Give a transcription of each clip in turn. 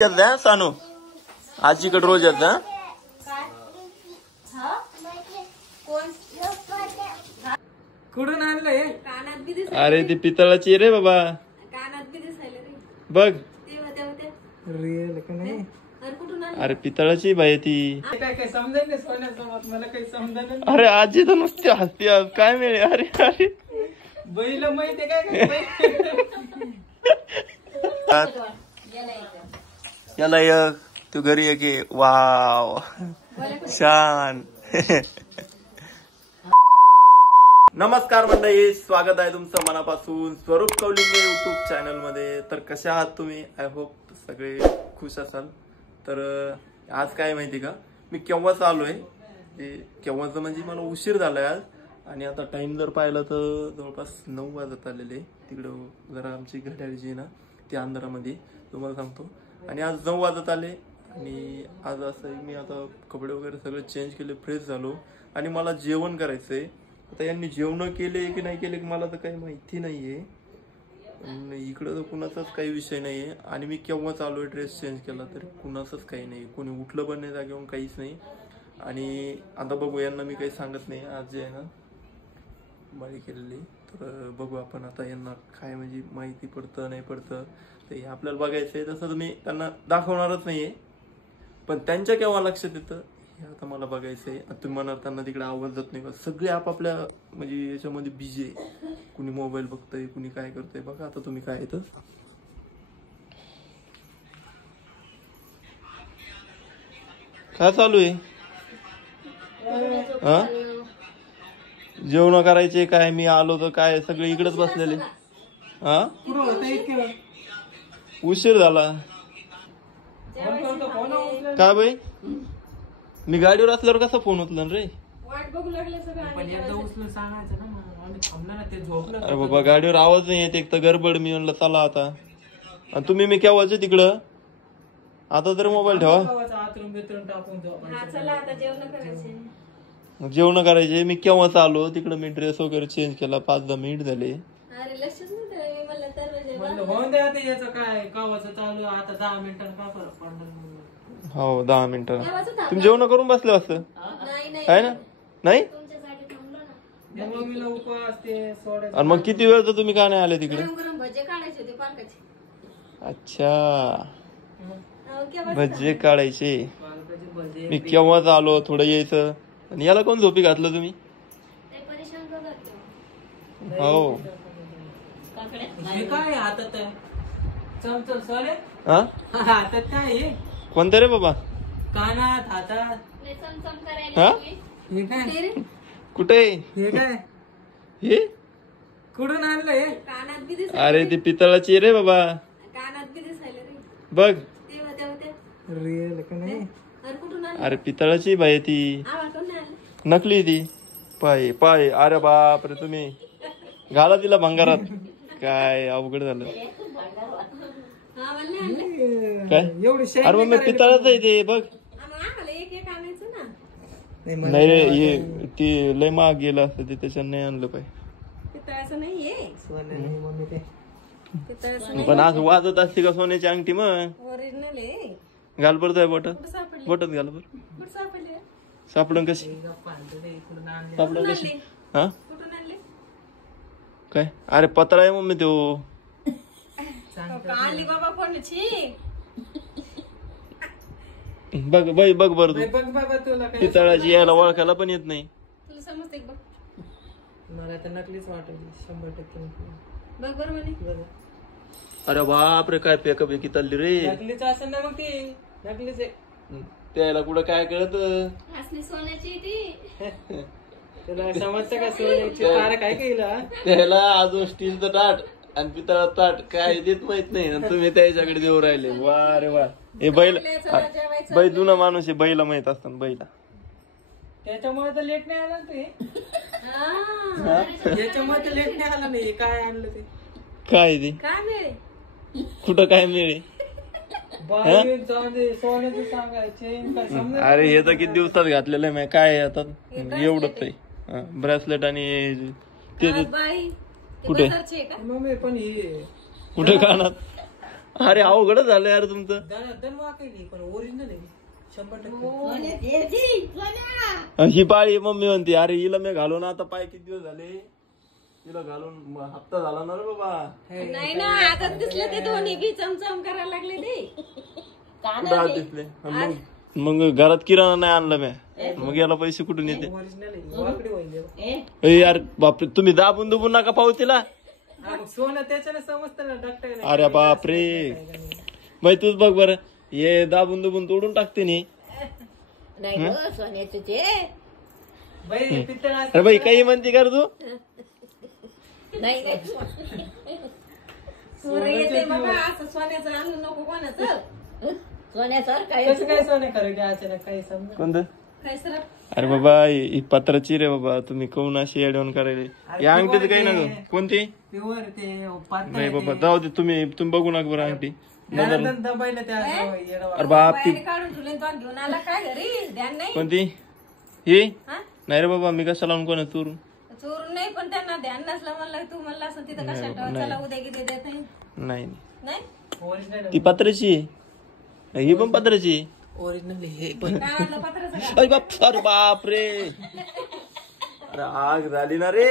द्या सानू आजीकडे रोज येत ना. कुठून आणलंय? अरे ती पितळाची रे बाबा. बघ रिअल का नाही? अरे पितळाची बाई ती. काय समजेल नाही सोन्यासोबत मला काही समजेल. अरे आजी तर नुसती हसती आज काय मिळे. अरे अरे बैल माहिती काय याला एक तू घरी ये की. वाव छान. नमस्कार मंडळी, स्वागत आहे तुमचं मनापासून स्वरूप कौलिंगे युट्यूब चॅनल मध्ये. तर कशा आहात तुम्ही? आय होप सगळे खुश असाल. तर आज काय माहिती का, मी केव्हाच आलोय. केव्हाच म्हणजे मला उशीर झालाय आज. आणि आता टाइम जर पाहिला तर जवळपास 9 वाजत आलेले. तिकडं जरा आमची घड्याळ जी आहे ना ती अंधारामध्ये तुम्हाला सांगतो. आणि आज 9 वाजत आले. आणि आज असं मी आता कपडे वगैरे सगळे चेंज केले, फ्रेश झालो. आणि मला जेवण करायचंय. आता यांनी जेवण केले की नाही केले मला तर काही माहिती नाहीये. इकडं तर कुणाचाच काही विषय नाहीये. आणि मी केव्हाच आलोय, ड्रेस चेंज केला तरी कुणाचंच काही नाही. कोणी उठलं पण नाही जागेवरून, काहीच नाही. आणि आता बघू, यांना मी काही सांगत नाही. आज जे आहे ना बळी केलेली, तर बघू आपण आता यांना काय म्हणजे माहिती पडतं नाही पडतं तर हे आपल्याला बघायचंय. तसं तर मी त्यांना दाखवणारच नाहीये, पण त्यांच्या केव्हा लक्षात येतं हे आता मला बघायचंय. तुम्ही म्हणणार त्यांना तिकडे आवाज जात नाही का? सगळे आपापल्या म्हणजे याच्यामध्ये बिझी आहे. कुणी मोबाईल बघतंय, कुणी काय करतंय. बघा आता तुम्ही काय येतं. काय चालू आहे? हा, जेवण करायचे काय? मी आलो तर काय सगळे इकडेच बसलेले. हा, उशीर झाला काय बाई? मी गाडीवर असल्यावर कसा फोन उचलन रे? अरे बाबा गाडीवर आवाज नाही येत, एक तर गडबड. मी म्हणलं चला आता. आणि तुम्ही मी केव्हाचे तिकडं? आता तर मोबाईल ठेवा. जेवण करायचे. मी केव्हाच आलो तिकडं. मी ड्रेस वगैरे चेंज केला. 5-10 मिनिट झाले. हो 10 मिनिटं. तुम्ही जेवण करून बसले असतं काय ना? नाही. आणि मग किती वेळ तर तुम्ही का नाही आले तिकडे? अच्छा, भजे काढायचे. मी केव्हाच आलो, थोडं यायचं. आणि याला कोण झोपी घातलं तुम्ही? हो कोणतं रे बाबा? कानात हातात. हा कुठे हे? कुठून आणलंय? अरे ती पितळाची रे बाबा. बघ रिअल का नाही? अरे पितळाची बाई ती, नकली ती. पाय पाय. अरे बाप रे, तुम्ही घाला तिला भंगारात. काय अवघड झालं काय? अरे मग मी पितळाच आहे ते बघ. नाही रे, हे ती लय महाग गेलं असतं ते, त्याच्यानं नाही आणलं पाहिजे. पण आज वाजत असते का सोन्याची अंगठी? मग घाल बरं बोटात. बोटात घाल बरं. सापडून कशी? सापडून कशी? हा काय? अरे पत्रा आहे मम्मी तो. बघ बाई, बघ बरं तू. पितळाची यायला ओळखायला पण येत नाही. मला तर नकलीच वाटत 100%. अरे बाप रे, काय पेक बेकी चालली रे. नकलीच असेल ना मग ती. नकलीच आहे. त्याला कुठं काय कळत? तुला समजतं का सोन्याची तारा काय केला? त्याला अजून स्टीलचं ताट आणि पितळाचं ताट काय देत माहित नाही. तुम्ही त्याच्याकडे देऊ राहिले. वा रे वा. हे बैल बाई जुना माणूस आहे. बैला माहित असतात बैला. त्याच्यामुळे तर लेट नाही आला ते. त्याच्यामुळे तर लेट नाही आला नाही. काय आणलं ते? काय ते? कुठं काय मिळे? अरे हे तर किती दिवसात घातलेलं आहे. काय आता एवढंच आहे. ब्रेसलेट आणि ते कुठे? पण कुठे कानात? अरे अवघड झालं यार तुमचं. दन वाकायली पण ओरिजिनल आहे 100%. ही पाळी मम्मी म्हणते अरे हिला मी घालून आता पाय किती दिवस झाले तिला घालून हप्ता झाला ना रे बाबा. नाही ना आता दिसले ते दोन्ही बी चमचम करायला लागले ते कुठं दिसले मग घरात किराणा नाही आणला मी मग याला पैसे कुठून येते. ओरिजिनल आहे वाकडी होईल ए यार बापरे तुम्ही दाबून दुबून नका पाहू तिला. मग सोनं त्याच्याने समजतं ना डॉक्टर. अरे बापरे बाई तूच बघ बरं हे दाबून दुबून तोडून टाकते नी. नाही सोन्याचे ते बाई पितळ अरे बाई काही म्हणते कर तू. नाही सोनं येते बाबा असं सोन्याचं आणून नको कोणाचं सोन्यासारखं कसं काय सोनं करायचं अचानक काही समजा. कोणतं काय सर अरे बाबा ही पत्राची रे बाबा तुम्ही कोण अशी ऍडवून करायला या अंगठीचं काही ना कोणती प्युअर ते पातळ नाही बाबा जाऊ दे तुम्ही तुम्ही बघू नका बरं अंगठी. दबायला त्या अरे बाप ती काढून तुला तो घेऊन आला काय घरी ध्यान नाही कोणती ही हा? नाही रे बाबा मी कसं लावून कोण चोरून चोरून नाही पण त्यांना ध्यान नसलं म्हणलं तू म्हणलं असं तिथं कशा चला उद्या किती देत नाही नाही नाही ओरिजिनल ती पत्राची आहे ही पण पत्राची आहे. ओरिजिनल हे पण काय आणलं पत्राचं का? अरे बाप अरे बाप रे अरे आग झाली ना रे.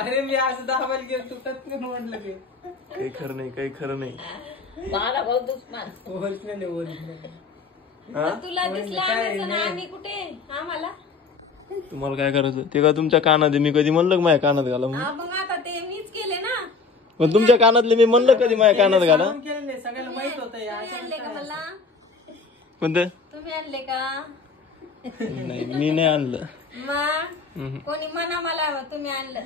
अरे मी असं दाबायला गेलो तू कत्न म्हटलं ते काही खरं नाही काही खरं नाही. मला भाऊ दुश्मन ओरिजिनल आहे ओरिजिनल. हा तुला दिसलं आणायचं ना आम्ही कुठे आम्हाला तुम्हाला काय करायचं ते का तुमच्या कानात आहे. मी कधी म्हणलं का माझ्या कानात घाला म्हणून. हा मग आता ते मीच केले ना पण तुमच्या कानातले मी म्हणलं कधी माझ्या कानात घाला. सांगून केलं नाही सगळ्याला माहित होतं तुम्ही आणले का मला कोणतं तुम्ही आणले का नाही मी नाही आणलं. मग कोणी म्हणा मला तुम्ही आणलं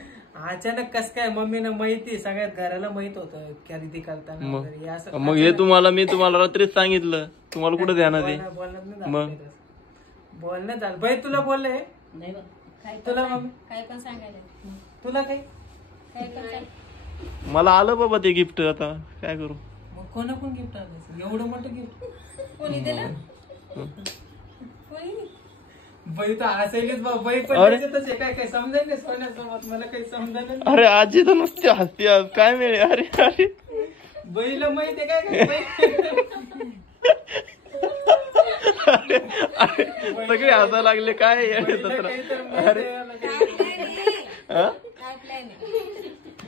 अचानक कस काय मम्मीनं माहिती सगळ्यात घराला माहित होतं खरेदी करताना वगैरे. हे असं मग हे मी तुम्हाला रात्रीच सांगितलं तुम्हाला कुठं ध्यानात आहे. बोलण्यात नाही मग? झालं ते तसं. बोलण्यात झालं बाई तुला बोलले नाही बघ काय तुला मम्मी काय पण सांगायला तुला काही काय पण सांग मला आलं बाबा ते गिफ्ट आता काय करू. मग कोणा कोण गिफ्ट आलं एवढं मोठं गिफ्ट कोणी दिलं कोणी बाई तर हसायलीच बा बाई पण अरे. त्याच्यातच आहे. काय काय समजायला नाही सोन्यासोबत मला काही समजायला नाही. अरे आजी तर नुसती हसते आज काय मिळेल. अरे अरे बाईला माहिती आहे काय काय सगळे हसायला लागले काय बाईला सत्र. काहीतरी माहिती आहे याला काही. हा? काय प्लॅन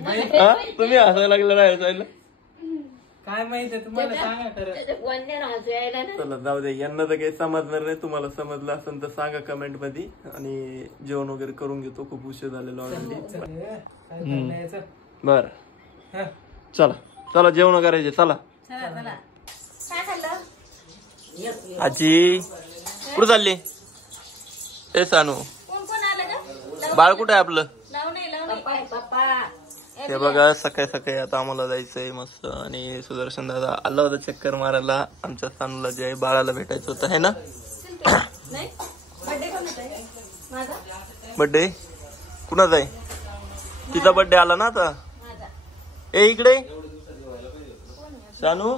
आहे हा? तुम्ही हसायला लागले नाही हसायला. काय माहिती आहे तुम्हाला सांगा खरं. चला जाऊ दे यांना तर काही समजणार नाही. तुम्हाला समजलं असेल तर सांगा कमेंट मध्ये आणि जेवण वगैरे करून घेतो खूप उशीर झालेला ऑलरेडी. काय करण्याचं बर हा. चला चला जेवण करायचे चला. चला चला काय खाल्लं आजी कुठं चालली ए सानू कोण कोण आलं का बाळ कुठं आहे आपलं. लावू नाही पप्पा ते बघा सकाळी सकाळी आता आम्हाला जायचंय मस्त आणि सुदर्शन दादा आला होता चक्कर मारायला आमच्या सानूला जे बाळाला भेटायचं होतं है ना. नाही बर्थडे कोणाचा आहे माझा बर्थडे कुणाचा आहे तिचा बर्थडे आला ना आता. माझा ए इकडे सानू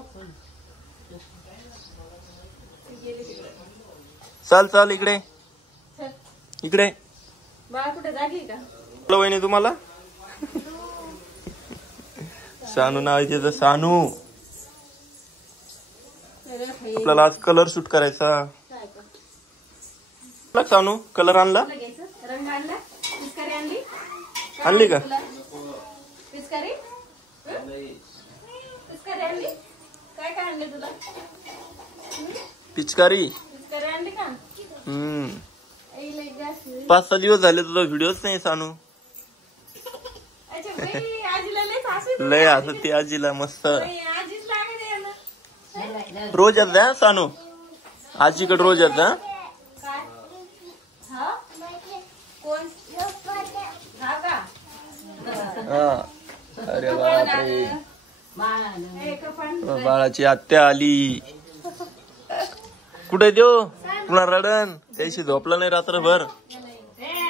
चल चल इकडे चल इकडे. बाळा कुठे जागी का बोला वहिनी तुम्हाला सानू नाव आहे तिचं सानू. आपल्याला आज कलर शूट करायचा. सानू कलर आणला रंग आणला पिचकारी आणली आणली का पिचकारी पिचकारी आणली काय काय आणले तुला पिचकारी. पिचकारी आणली का 5-6 दिवस झाले तुझा व्हिडिओच नाही सानू. अच्छा बाई आजीला लय सासू लय असं ती आजीला मस्त आजीच लागत आहे रोज येत जा सानू आजीकडे रोज येत जा. काय हा कोण हा का अरे बापरे हे कपण बाळाची आत्या आली. कुठे देऊ पुन्हा रडण त्याशी झोपला नाही रात्रभर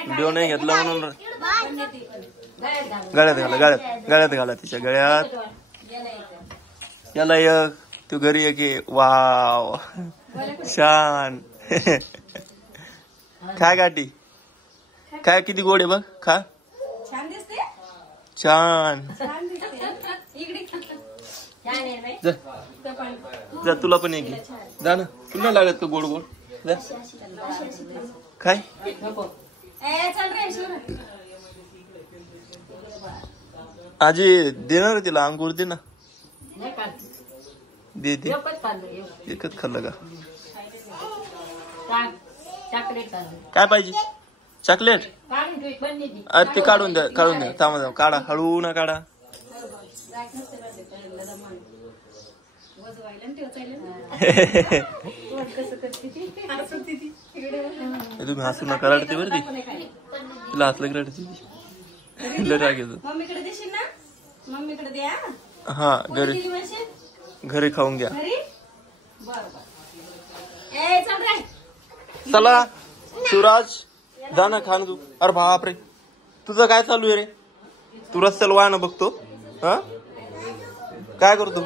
व्हिडिओ नाही घेतला म्हणून. गळ्यात गळ्यात घाला तिच्या गळ्यात. याला एक तू घरी एक वाव छान. काय गाठी काय किती गोड आहे बघ खा छान दिसते छान. छान दिसते इकडे जा जा, तुला पण एक घे. जा ना, तुला लागत का गोड गोड? जा काय चल रे शिव. आजी देणार आहे तिला अंगूर दे ना. दे दे. एकच खाल्लं का? काय पाहिजे? चॉकलेट? अरे ते काढून द्या, काढून द्या. थांबा, काढा, हळू ना काढा. तुम्ही हसू नका, रडते बरं ती. तिला हसलं की रडते. राग येतो. मम्मीकडे देशील ना? मम्मीकडे द्या. हा, घरी खाऊन घ्या. चला शिवराज, जा ना खान तू. अरे बापरे, तुझं काय चालू आहे रे? तू रस्त्याला वाय ना बघतो. हा, काय करतो?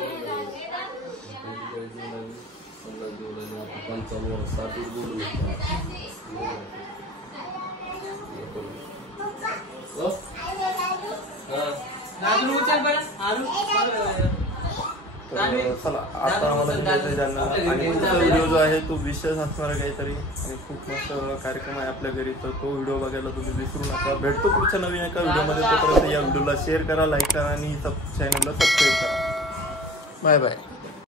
चला आता आम्हाला निघायचंय ज्यांना. आणि पुढचा व्हिडिओ जो आहे तो विशेष असणार आहे काहीतरी, आणि खूप मस्त कार्यक्रम आहे आपल्या घरी. तर तो व्हिडिओ बघायला तुम्ही विसरू नका. भेटतो पुढच्या नवीन एका व्हिडिओमध्ये. तोपर्यंत या व्हिडिओला शेअर करा, लाईक करा आणि चॅनलला सबस्क्राईब करा. Bye bye.